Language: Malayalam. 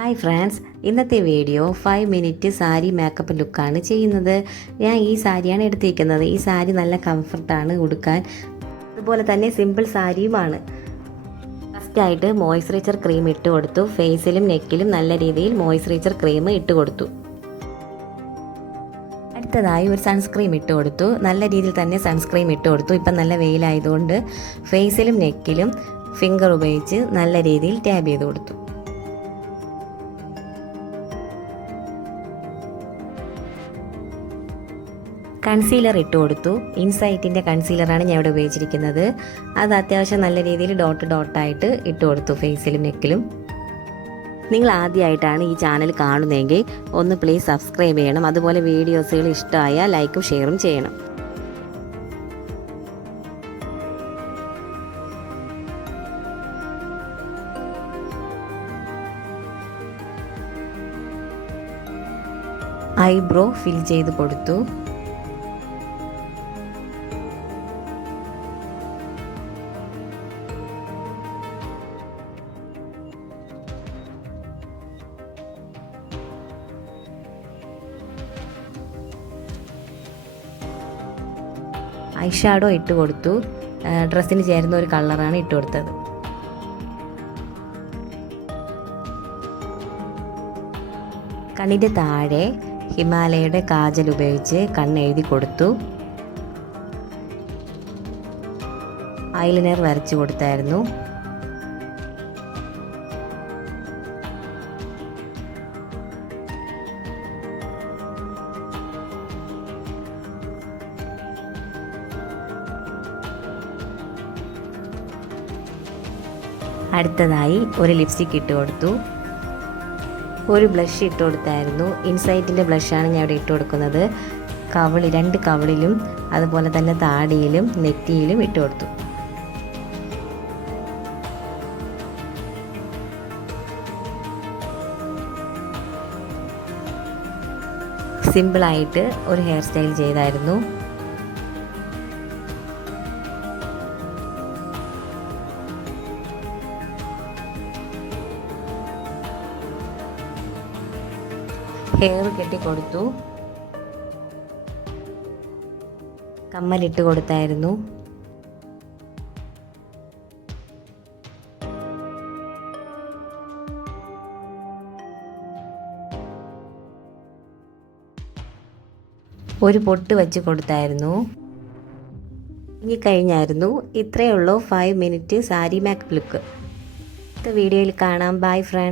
ഹായ് ഫ്രണ്ട്സ് ഇന്നത്തെ video five minute sari makeup ലുക്കാണ് ചെയ്യുന്നത്. ഞാൻ ഈ സാരിയാണ് എടുത്തിരിക്കുന്നത്. ഈ സാരി നല്ല കംഫർട്ടാണ് ഉടുക്കാൻ. അതുപോലെ തന്നെ സിമ്പിൾ സാരിയുമാണ് ഫസ്റ്റായിട്ട് മോയ്സ്ചറൈസർ ക്രീം ഇട്ട് കൊടുത്തു. ഫേസിലും നെക്കിലും നല്ല രീതിയിൽ മോയ്സ്ചറൈസർ ക്രീം ഇട്ട് കൊടുത്തു. അടുത്തതായി ഒരു സൺസ്ക്രീം ഇട്ട് കൊടുത്തു. നല്ല രീതിയിൽ തന്നെ സൺസ്ക്രീം ഇട്ട് കൊടുത്തു. ഇപ്പം നല്ല വെയിലായതുകൊണ്ട് ഫേസിലും നെക്കിലും ഫിംഗർ ഉപയോഗിച്ച് നല്ല രീതിയിൽ ടാബ് ചെയ്ത് കൊടുത്തു. കൺസീലർ ഇട്ട് കൊടുത്തു. ഇൻസൈറ്റിന്റെ കൺസീലറാണ് ഞാൻ ഇവിടെ ഉപയോഗിച്ചിരിക്കുന്നത്. അത് അത്യാവശ്യം നല്ല രീതിയിൽ ഡോട്ട് ഡോട്ടായിട്ട് ഇട്ട് കൊടുത്തു ഫേസിലും നെക്കിലും നിങ്ങൾ ആദ്യമായിട്ടാണ് ഈ ചാനൽ കാണുന്നതെങ്കിൽ ഒന്ന് പ്ലീസ് സബ്സ്ക്രൈബ് ചെയ്യണം. അതുപോലെ വീഡിയോസുകൾ ഇഷ്ടമായ ലൈക്കും ഷെയറും ചെയ്യണം. ഐബ്രോ ഫിൽ ചെയ്ത് കൊടുത്തു. ഐഷാഡോ ഇട്ട് കൊടുത്തു. ഡ്രസ്സിന് ചേരുന്ന ഒരു കളറാണ് ഇട്ട് കൊടുത്തത്. കണ്ണിന്റെ താഴെ ഹിമാലയയുടെ കാജൽ ഉപയോഗിച്ച് കണ്ണ് എഴുതി കൊടുത്തു. ഐലൈനർ വരച്ചു കൊടുത്തായിരുന്നു. അടുത്തതായി ഒരു ലിപ്സ്റ്റിക് ഇട്ട് കൊടുത്തു. ഒരു ബ്ലഷ് ഇട്ട് കൊടുത്തായിരുന്നു. ഇൻസൈറ്റിന്റെ ബ്ലഷാണ് ഞാൻ ഇവിടെ ഇട്ട് കൊടുക്കുന്നത്. കവിളി രണ്ട് കവിളിലും അതുപോലെ തന്നെ താടിയിലും നെറ്റിയിലും ഇട്ട് കൊടുത്തു. സിമ്പിളായിട്ട് ഒരു ഹെയർ സ്റ്റൈൽ ചെയ്തായിരുന്നു. ഹെയർ കെട്ടി കൊടുത്തു. കമ്മലിട്ട് കൊടുത്തായിരുന്നു. ഒരു പൊട്ട് വെച്ച് കൊടുത്തായിരുന്നു. ഇനി കഴിഞ്ഞായിരുന്നു. ഇത്രയേ ഉള്ളൂ. Five minute sari makeup look അടുത്ത വീഡിയോയിൽ കാണാം. Bye friends